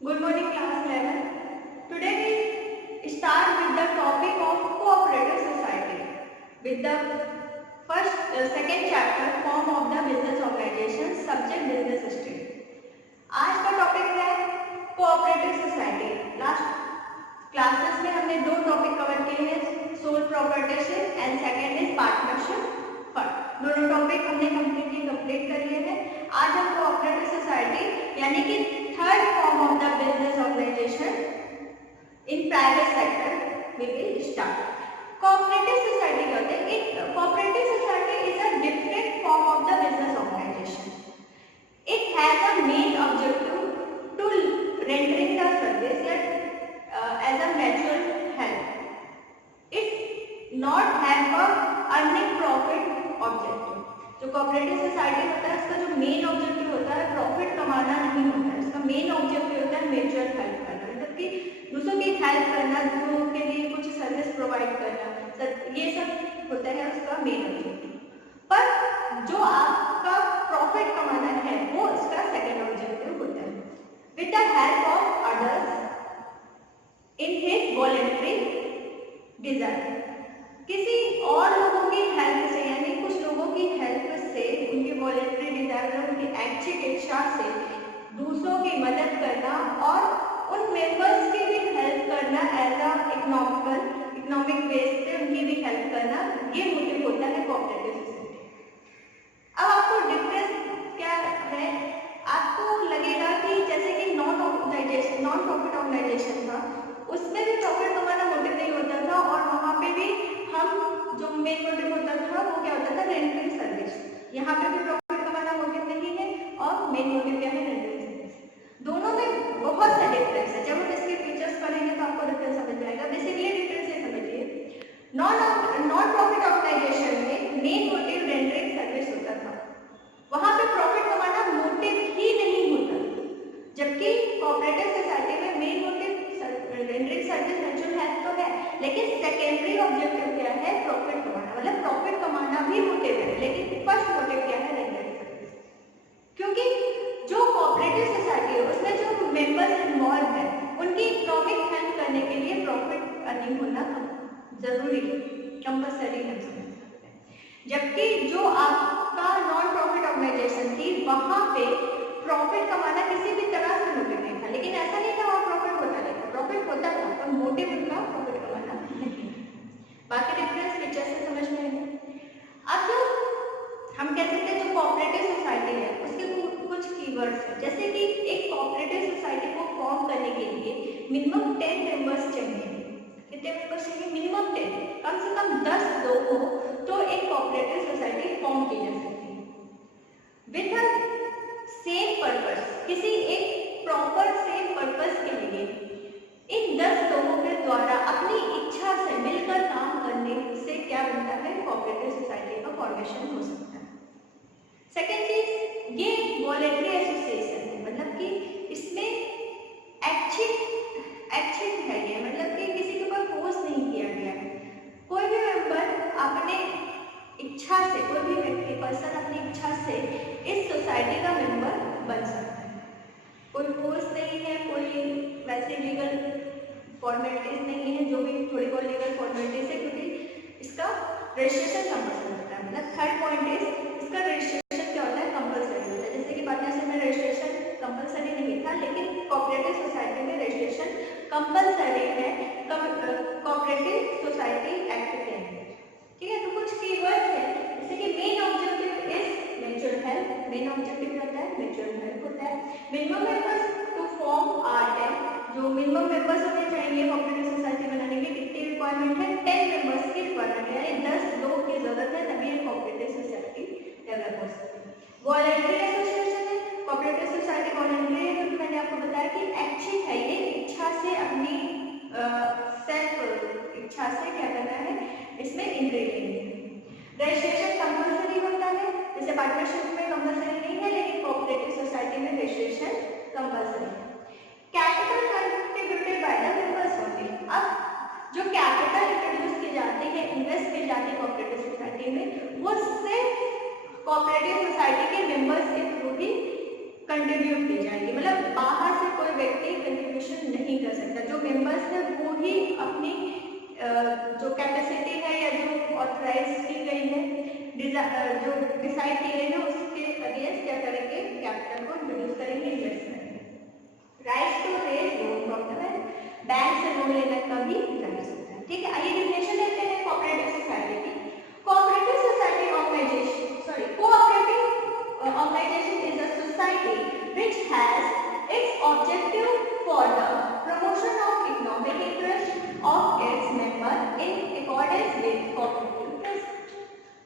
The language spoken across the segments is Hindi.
Good morning, class 11. Today we start with the topic of cooperative society with the second chapter form of the business organization subject business history. आज का टॉपिक है कोऑपरेटिव सोसाइटी। लास्ट क्लासेस में हमने दो टॉपिक कवर किए हैं, sole proprietorship and second is partnership fund. दोनों टॉपिक हमने कंप्लीट कर लिए हैं। आज हम कोऑपरेटिव सोसाइटी यानी कि third form of the business organisation in private sector we will start. Cooperative society क्या होता है? एक cooperative society is a different form of the business organisation. It has a main objective to rendering the service as a mutual help. It not have a earning profit objective. जो कोऑपरेटिव सोसाइटी होता है उसका जो मेन ऑब्जेक्टिव होता है प्रॉफिट कमाना नहीं होता है। उसका मेन ऑब्जेक्टिव होता है म्यूचुअल हेल्प करना, मतलब कि दूसरों की हेल्प करना, दूसरों के लिए कुछ सर्विस प्रोवाइड करना, ये सब होता है उसका मेन ऑब्जेक्टिव। पर जो आपका प्रॉफिट कमाना है वो उसका सेकेंड ऑब्जेक्टिव होता है। With the help of others in his voluntary desire, किसी और लोगों की हेल्प से यानी कुछ लोगों की हेल्प से, उनकी वॉलेंट्री डिजायर उनकी ऐच्छिक इच्छा से दूसरों की मदद करना और उन मेंबर्स की भी हेल्प करना एज अ इकोनॉमिक बेस पे उनकी भी हेल्प करना, ये मोटिव होता है कोऑपरेटिव सोसाइटी। अब आपको डिफरेंस क्या है? आपको लगेगा कि जैसे कि नॉन प्रॉफिट ऑर्गेनाइजेशन था, उसमें भी प्रॉफिट कमाना मोटिव नहीं होता था और वहाँ पे भी हम जो मेन मोटिव होता था वो क्या होता था? Rendering service. यहाँ पे भी प्रॉफिट कमाना मोटिव नहीं है और मेन मोटिव क्या है? Rendering service. दोनों में बहुत सा डिफरेंस है। जब हम इसके फीचर्स पढ़ेंगे तो आपको डिफरेंस समझ में आएगा। बेसिकली डिफरेंस ये समझिए, नॉन प्रॉफिट ऑर्गेनाइजेशन में मेन मोटिव रेंडरिंग सर्विस होता था, वहाँ पे प्रॉफिट कमाना मोटिव ही नहीं होता, जबकि कोऑपरेटिव सोसाइटी में main motive rendering service mutual help तो है, लेकिन सेकेंडरी ऑब्जेक्टिव क्या है? प्रॉफिट कमाना। मतलब प्रॉफिट कमाना भी मोटिव है, लेकिन फर्स्ट मोटिव क्या है? Rendering service. क्योंकि जो कोऑपरेटिव सोसाइटी है उसमें जो मेंबर्स इन्वॉल्व है उनकी इकोनॉमिक हेल्प करने के लिए प्रॉफिट अर्निंग होना जरूरी है, कंपल्सरी है। जबकि जो आपका नॉन प्रॉफिट ऑर्गेनाइजेशन थी वहां पे प्रॉफिट कमाना किसी भी तरह से मोटिव नहीं था, लेकिन ऐसा नहीं था वहां प्रॉफिट होता नहीं, प्रॉफिट होता था पर मोटिव उनका प्रॉफिट कमाना नहीं। बाकी डिफरेंस पिक्चर से समझ में आएगा। अब जो हम कहते थे जो कोऑपरेटिव सोसाइटी है उसके कुछ कीवर्ड्स हैं, जैसे कि एक कोऑपरेटिव सोसाइटी को फॉर्म करने के लिए मिनिमम 10 मेंबर्स चाहिए। कितने मेंबर्स चाहिए? मिनिमम 10, कम से कम 10 लोग हो तो एक कोऑपरेटिव सोसाइटी फॉर्म की जा सकती है। विद सेम पर्पस, किसी एक प्रॉपर सेम पर्पस के लिए इन 10 लोगों के द्वारा अपनी इच्छा से मिलकर काम करने से क्या बनता है? कोऑपरेटिव सोसाइटी का फॉर्मेशन हो सकता है। सेकेंड चीज, ये वॉलेंट्री एसोसिएशन है, मतलब कि इसमें ऐच्छिक है ये, मतलब कि किसी के ऊपर फोर्स नहीं किया गया है। कोई भी मेंबर अपने इच्छा से, कोई भी व्यक्ति पर्सन अपनी इच्छा से इस सोसाइटी का मेंबर बन सकता है। कोई फोर्स नहीं है, कोई वैसे लीगल फॉर्मेलिटीज नहीं है, जो भी थोड़ी बहुत लीगल फॉर्मेलिटीज है, क्योंकि इसका रजिस्ट्रेशन कंपल्सरी होता है। मतलब थर्ड पॉइंट इज इसका रजिस्ट्रेशन क्या होता है? कंपल्सरी होता है। जैसे कि पार्टनरशिप में रजिस्ट्रेशन कंपल्सरी नहीं था, लेकिन कोऑपरेटिव सोसाइटी में रजिस्ट्रेशन कंपल्सरी है कोऑपरेटिव सोसाइटी एक्ट के अंदर। ठीक है, तो कुछ कीवर्ड्स हैं जैसे कि main objective is mutual help. Main objective क्या होता है? म्यूचुअल हेल्प होता है। Minimum members to form are 10, जो मिनिमम मेंबर्स होने चाहिए कोऑपरेटिव सोसाइटी बनाने की कितनी रिक्वायरमेंट है? 10 मेंबर्स की रिक्वायरमेंट है, यानी 10 लोगों की जरूरत है तभी एक कोऑपरेटिव सोसाइटी डेवलप हो सकती है। वॉलेंट्री एसोसिएशन है, कोऑपरेटिव सोसाइटी वॉलेंट्री है क्योंकि मैंने आपको बताया कि ऐच्छिक है, ये इच्छा से अपनी सेल्फ इच्छा से क्या करना है इसमें एंट्री लेनी है। रजिस्ट्रेशन कंपल्सरी होता है, जैसे पार्टनरशिप में कंपल्सरी नहीं है, लेकिन कोऑपरेटिव सोसाइटी में रजिस्ट्रेशन कंपल्सरी है। Capital contributed by the members only. अब जो कैपिटल इंट्रोड्यूस की जाती है, इन्वेस्ट की जाती है कोऑपरेटिव सोसाइटी में, वो सिर्फ कोऑपरेटिव सोसाइटी के मेंबर्स के थ्रू ही कंट्रीब्यूट की जाएगी। मतलब बाहर से कोई व्यक्ति जो डिसाइड किए गए हैं उसके अगेंस्ट क्या करेंगे, कैपिटल को इंट्रोड्यूस करेंगे, इन्वेस्ट करेंगे। Rights to raise loan from the bank, bank से लोन लेने का भी राइट्स होता है। ठीक है, आइए डेफिनेशन देते हैं कोऑपरेटिव सोसाइटी की। Cooperative society organisation, cooperative organisation is a society which has its objective for the promotion of economic interest of its member in accordance with cooperative principle।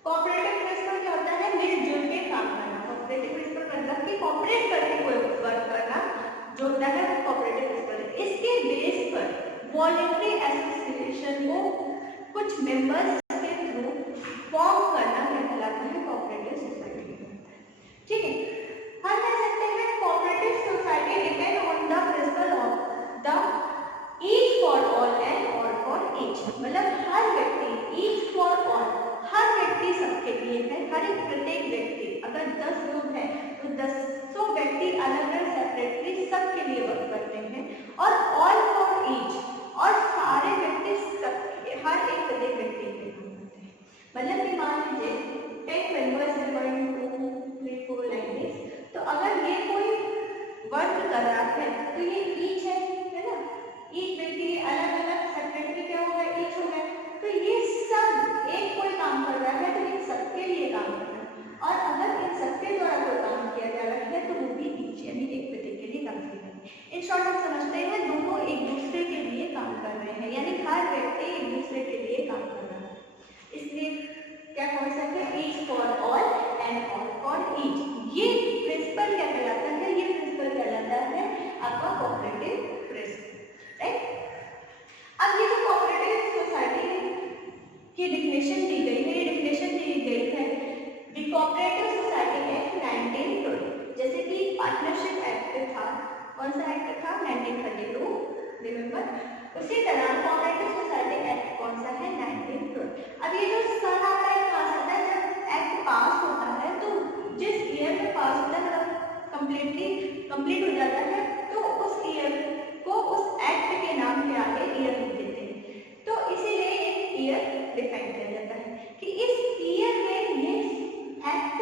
cooperative principle क्या होता है, मिलजुल के काम करना। cooperative principle मतलब कि कॉपरेट करके कोई वर्क करना जो होता है वो cooperative principle है। इसके बेस पर वॉलंटरी एसोसिएशन को कुछ मेंबर्स के थ्रू फॉर्म करना कहलाता है कोऑपरेटिव सोसाइटी। ठीक है, हम कह सकते हैं cooperative society depend on the principle of the each for all and all for each. मतलब हर व्यक्ति, ईच फॉर ऑल, हर व्यक्ति सबके लिए है। हर एक प्रत्येक व्यक्ति, अगर 10 लोग हैं तो 10 व्यक्ति अलग अलग सेपरेटली सबके लिए वर्क करते हैं। और ऑल फॉर ईच, और सारे व्यक्ति सबके, हर एक प्रत्येक व्यक्ति के लिए करते हैं। मतलब कि मान लीजिए 10 मेंबर्स हैं, 1 2 3 4 लाइक दिस। तो अगर ये कोई वर्क कर रहा है तो ये ईच है ना, ईच व्यक्ति अलग अलग सेपरेटली क्या होगा, ईच होगा। तो ये सब एक कोई काम कर रहा है तो इन सबके लिए काम कर रहा है। और अगर इन सबके द्वारा कोई काम किया जा रहा है तो वो भी ईच यानी एक व्यक्ति के लिए काम कर रहा है। इन शॉर्ट हम समझते हैं दोनों एक दूसरे के लिए काम कर रहे हैं, यानी हर व्यक्ति एक दूसरे के लिए काम कर रहा है। इसलिए क्या कह सकते हैं, each for all and all for each. ये प्रिंसिपल क्या कहलाता है, ये प्रिंसिपल कहलाता है आपका कोऑपरेटिव प्रिंसिपल, राइट। अब ये जो कोऑपरेटिव सोसाइटी की डेफिनेशन दी गई है, ये डेफिनेशन दी गई है द कोऑपरेटिव सोसाइटी एक्ट 1920। जैसे कि पार्टनरशिप एक्ट था, कौन सा एक्ट था, 1932, रिमेंबर। उसी तरह कोऑपरेटिव सोसाइटी एक्ट कौन सा है, 1920। अब ये जो सन आता है कहाँ से आता है, जब एक्ट पास होता है तो जिस ईयर में पास होता है कंप्लीट हो जाता है तो उस ईयर को उस एक्ट के नाम के आगे ईयर लिख देते हैं। तो इसीलिए एक ईयर डिफाइन किया जाता है कि इस ईयर में ये एक्ट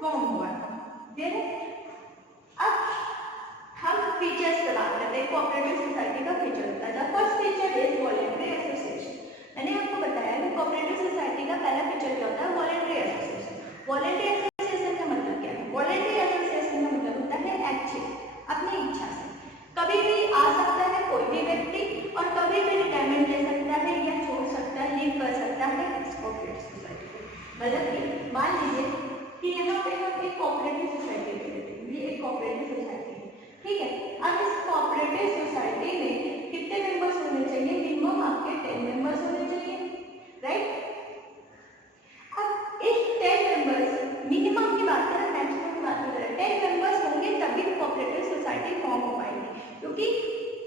फॉर्म हुआ था। फिर अब हम फीचर्स की बात करते हैं। कोऑपरेटिव सोसाइटी का फीचर होता है, first feature is voluntary association. मैंने आपको बताया कि कोऑपरेटिव सोसाइटी का पहला फीचर क्या होता है, वॉलंटरी एसोसिएशन। वॉलंटरी एसोसिएशन का मतलब क्या है, वॉलंटरी एसोसिएशन का मतलब होता है ऐच्छिक, अपनी इच्छा से कभी भी आ सकता है कोई भी व्यक्ति और कभी भी रिटायरमेंट ले सकता है या छोड़ सकता है, लीव कर सकता है इस कोऑपरेटिव सोसाइटी को। मतलब कि मान लीजिए कि यहाँ पे हम एक कोऑपरेटिव सोसाइटी ले लेते हैं, ये एक कोऑपरेटिव सोसाइटी है, ठीक है। अब इस कोऑपरेटिव सोसाइटी में कितने मेंबर्स होने चाहिए, मिनिमम आपके 10 मेंबर्स होने चाहिए, राइट। अब इस 10 मेंबर्स, मिनिमम की बात करें, मैक्सिमम की बात करें, 10 मेंबर्स होंगे तभी कोऑपरेटिव सोसाइटी फॉर्म हो पाएगी। क्योंकि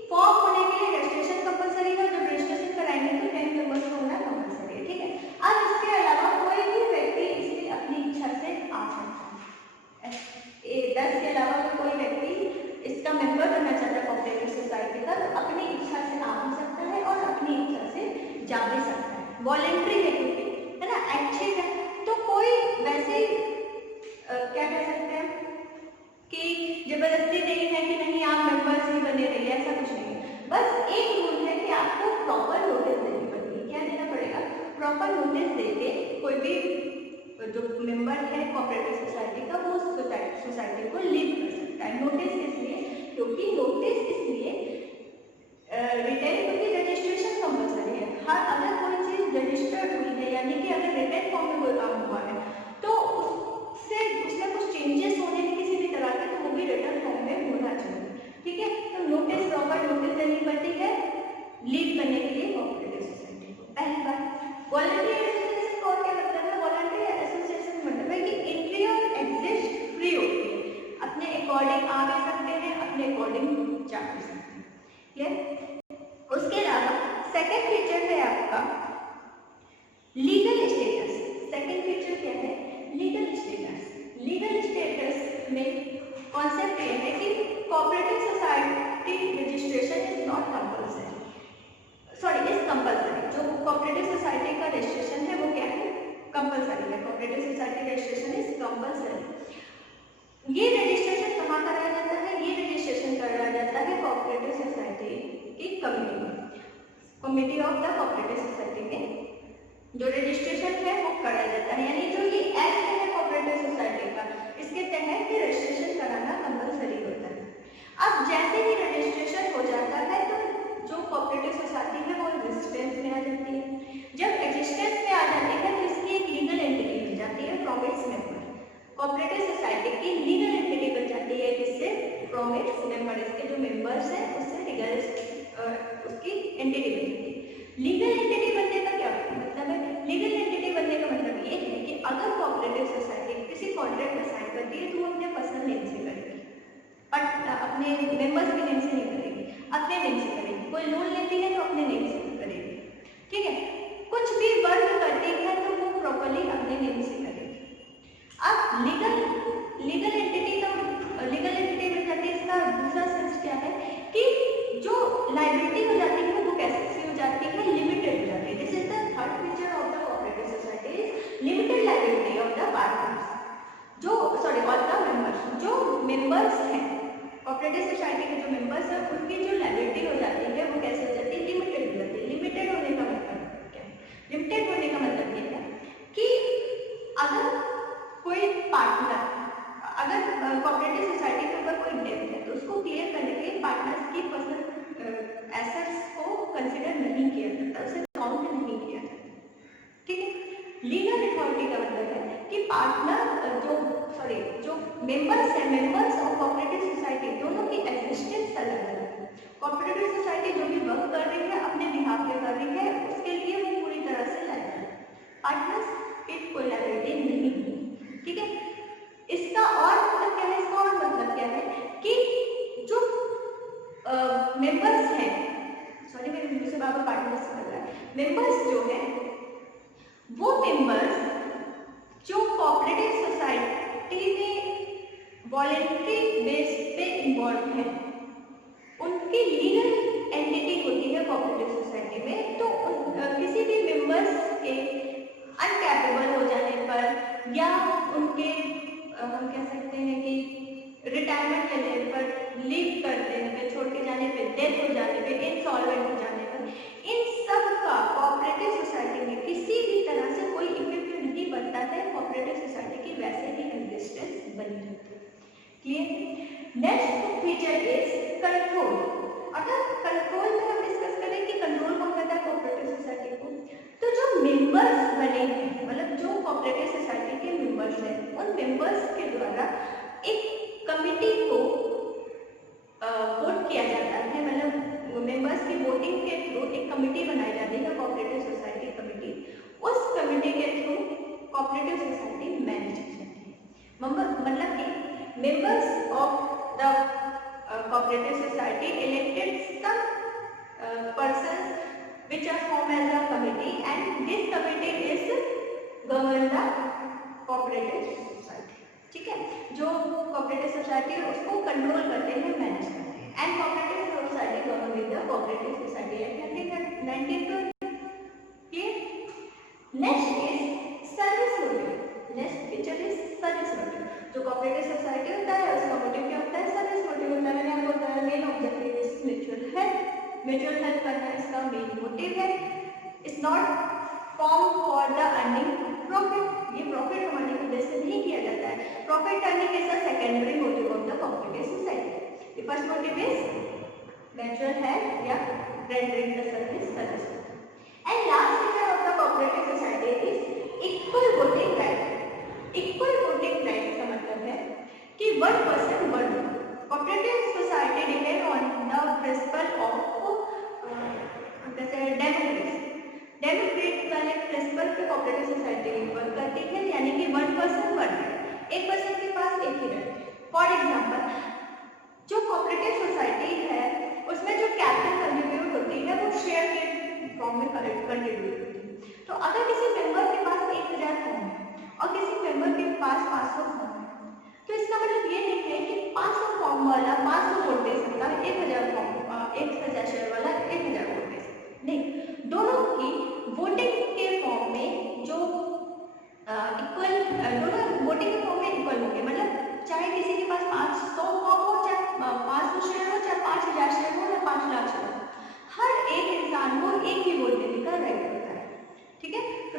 फॉर्म होने के लिए रजिस्ट्रेशन कंपलसरी है, जब रजिस्ट्रेशन कराएंगे तो 10 मेंबर्स होना कंपलसरी है, ठीक है। अब इसके अलावा कोई भी व्यक्ति इसमें अपनी इच्छा से आ सकता है। 10 के अलावा कोई व्यक्ति इसका मेंबर बनना चाहता है कोऑपरेटिव सोसाइटी का, तो अपनी इच्छा से आ भी सकता है और अपनी इच्छा से जा भी सकता है। वॉलंटरी है क्योंकि, है ना, ऐच्छिक है, तो कोई वैसे क्या कह सकते हैं कि जबरदस्ती नहीं है कि नहीं आप मेंबर्स ही बने रहिए, ऐसा कुछ नहीं है। बस एक रूल है कि आपको प्रॉपर नोटिस देनी पड़ेगी। क्या देना पड़ेगा, प्रॉपर नोटिस देके कोई भी जो मेंबर है कोऑपरेटिव सोसाइटी का वो सोसाइटी को लीव कर सकता है। नोटिस इसलिए क्योंकि नोटिस इसलिए रिटेन, क्योंकि रजिस्ट्रेशन कंपलसरी है। हर अगर कोई चीज रजिस्टर्ड हुई है, यानी कि अगर रिटेन फॉर्म में कोई काम हुआ है तो उसमें कुछ चेंजेस होने की किसी भी तरह के, तो वो भी रिटर्न फॉर्म में होना चाहिए, ठीक है। तो नोटिस, प्रॉपर नोटिस देनी पड़ती है लीव करने के लिए कोऑपरेटिव सोसाइटी को। पहली बात, वॉलंटरी एसोसिएशन का क्या मतलब है, वॉलंटरी एसोसिएशन मतलब है कि एंट्री और एग्जिट फ्री होती है, अपने अकॉर्डिंग आ भी सकते हैं, अपने अकॉर्डिंग जा भी सकते हैं, क्लियर। उसके अलावा सेकंड फीचर है आपका लीगल स्टेटस। सेकंड फीचर क्या है, लीगल स्टेटस। लीगल स्टेटस में कॉन्सेप्ट ये है कि cooperative society registration is not compulsory, sorry is compulsory. जो कोऑपरेटिव सोसाइटी का रजिस्ट्रेशन है वो क्या है, कंपलसरी कंपलसरी है, cooperative society registration is compulsory. ये रजिस्ट्रेशन कहाँ कराया जाता है? ये रजिस्ट्रेशन कराया जाता है कोऑपरेटिव सोसाइटी की कमेटी में, committee of the cooperative society में जो रजिस्ट्रेशन है वो कराया जाता है। यानी जो ये एक्ट है कोऑपरेटिव सोसाइटी का, इसके तहत रजिस्ट्रेशन कराना कंपलसरी होता है। अब जैसे ही रजिस्ट्रेशन हो जाता है तो जो कोऑपरेटिव सोसाइटी है वो एग्जिस्टेंस में आ जाती है। जब एग्जिस्टेंस में आ जाती है तो इसकी एक लीगल एंटिटी बन जाती है from its member. Cooperative society की लीगल एंटिटी बन जाती है किससे? From its member. इसके जो मेंबर्स हैं उससे लीगल उसकी एंटिटी बन जाती है। लीगल एंटिटी बनने का क्या मतलब है? लीगल एंटिटी बनने का मतलब ये है कि अगर कोऑपरेटिव सोसाइटी किसी कॉन्ट्रैक्ट में साइन करती है तो वो अपने पर्सनल नेम से करेगी, बट अपने मेंबर्स के नेम से नहीं करेगी, अपने नेम से करेगी। कोई लोन लेती है तो अपने नेम से करेगी, ठीक है। कुछ भी वर्क करती है तो वो प्रॉपर्ली अपने नेम से करेगी। अब लीगल एंटिटी बन जाती है। इसका दूसरा सेंस क्या है कि जो लायबिलिटी हो जाती है वो कैसे हो जाती है? लिमिटेड हो जाती है। This is the third feature of the cooperative society, limited liability of the partners, of the members. जो मेंबर्स हैं कोऑपरेटिव सोसाइटी के, जो मेंबर्स हैं उनकी जो लायबिलिटी हो जाती है वो कैसे हो जाती है? लिमिटेड हो जाती है। लिमिटेड होने का मतलब क्या है? लिमिटेड होने का मतलब ये है कि अगर कोई पार्टनर, अगर कोऑपरेटिव सोसाइटी के ऊपर कोई डेब्ट है तो उसको क्लियर करने के लिए पार्टनर्स की पर्सनल एसेट्स को कंसिडर नहीं किया जाता, उसे काउंट नहीं किया जाता, ठीक है। लीगल अथॉरिटी का मतलब है कि पार्टनर जो मेंबर्स हैं, मेंबर्स ऑफ कोऑपरेटिव सोसाइटी, दोनों की एग्जिस्टेंस अलग है। कोऑपरेटिव सोसाइटी जो भी वर्क कर रही है अपने बिहाफ पे कर रही है, उसके लिए वो पूरी तरह से लायबल है। पार्टनर्स की कोई लायबिलिटी नहीं है, ठीक है। इसका और मतलब क्या है? इसका और मतलब क्या है कि जो मेंबर्स हैं, मेरे मुंह से बार-बार पार्टनर्स निकल रहा है, मेंबर्स जो है वो मेंबर्स जो कोऑपरेटिव सोसाइटी में वॉलेंट्री बेस पे इन्वॉल्व है, उनकी लीगल एंटिटी होती है कोऑपरेटिव सोसाइटी में। तो किसी भी मेंबर्स के अनकैपेबल हो जाने पर या उनके हम कह सकते हैं कि रिटायरमेंट लेने पर, लीव कर देने पे, छोड़ के जाने पे, डेथ हो जाने पे, इंसॉल्वेंट हो जाने पर, इन सब का कोऑपरेटिव सोसाइटी में किसी भी तरह से कोई इफेक्ट नहीं पड़ता है। कोऑपरेटिव सोसाइटी की वैसे ही एग्जिस्टेंस बनी रहती है। Clear? Next feature is control. अगर कंट्रोल में हम डिस्कस करें कि कंट्रोल कौन करता है कोऑपरेटिव सोसाइटी को, तो जो मेंबर्स बने हैं, मतलब जो कोऑपरेटिव सोसाइटी के मेंबर्स हैं, उन मेंबर्स के द्वारा एक कमिटी को वोट किया जाता है। मतलब मेंबर्स की वोटिंग के थ्रू एक कमिटी बनाई जाती है, कोऑपरेटिव सोसाइटी कमिटी। उस कमिटी के थ्रू कोऑपरेटिव सोसाइटी मैनेज की जाती है। मतलब कि members of the cooperative society elected some persons which are formed as a committee and this committee is govern the cooperative society, ठीक है। जो cooperative society है उसको कंट्रोल करते हैं, मैनेज करते हैं। and cooperative society govern with the cooperative society act 1992, clear? next is service motive। next feature is service motive। जो cooperative society होता है उसका मोटिव क्या होता है? सर्विस मोटिव होता है। मैंने आपको बताया main objective is mutual help करना इसका मेन मोटिव है। It's not form for the earning profit. ये प्रॉफिट कमाने के उद्देश्य से नहीं किया जाता है। Profit earning is a secondary motive of the cooperative society. The first motive is mutual help या rendering the service. And last feature of the cooperative society is equal voting right. Equal voting right का मतलब है कि one person one vote. Cooperative society depend on the principle of democracy वाले प्रिंसिपल पे कोऑपरेटिव सोसाइटी वर्क करती है, यानी कि वन पर्सन वन राइट, एक पर्सन के पास एक ही राइट। फॉर एग्जांपल, जो कोऑपरेटिव सोसाइटी है उसमें जो कैपिटल कंट्रीब्यूट होती है वो शेयर के फॉर्म में कंट्रीब्यूट होती है। तो अगर किसी मेंबर के पास 1000 फॉर्म है और किसी मेंबर के पास 500 फॉर्म है, तो इसका मतलब ये नहीं है कि 500 फॉर्म वाला 500 वोट दे सकता है, 1000 शेयर वाला 1000 वोट दे सकता है। नहीं, दोनों की वोटिंग के फॉर्म में जो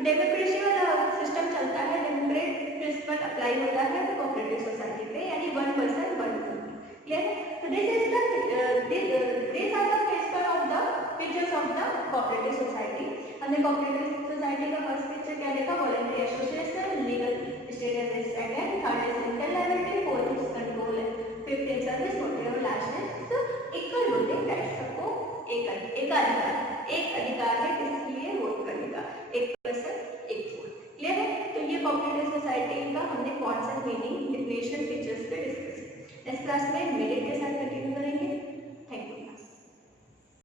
डेमोक्रेसी वाला सिस्टम चलता है, डेमोक्रेट प्रिंसिपल अप्लाई होता है कोऑपरेटिव सोसाइटी पे, यानी 1 पर्सन 1 वोट। क्लियर है? तो this are the principle of the features of the cooperative society. हमने कोऑपरेटिव सोसाइटी का फर्स्ट फीचर क्या देखा? Voluntary association, legal status is second, third is interliability, fourth is control, fifth is service, fourth is lastness. तो इक्वल वोटिंग राइट्स, सबको एकाधिकार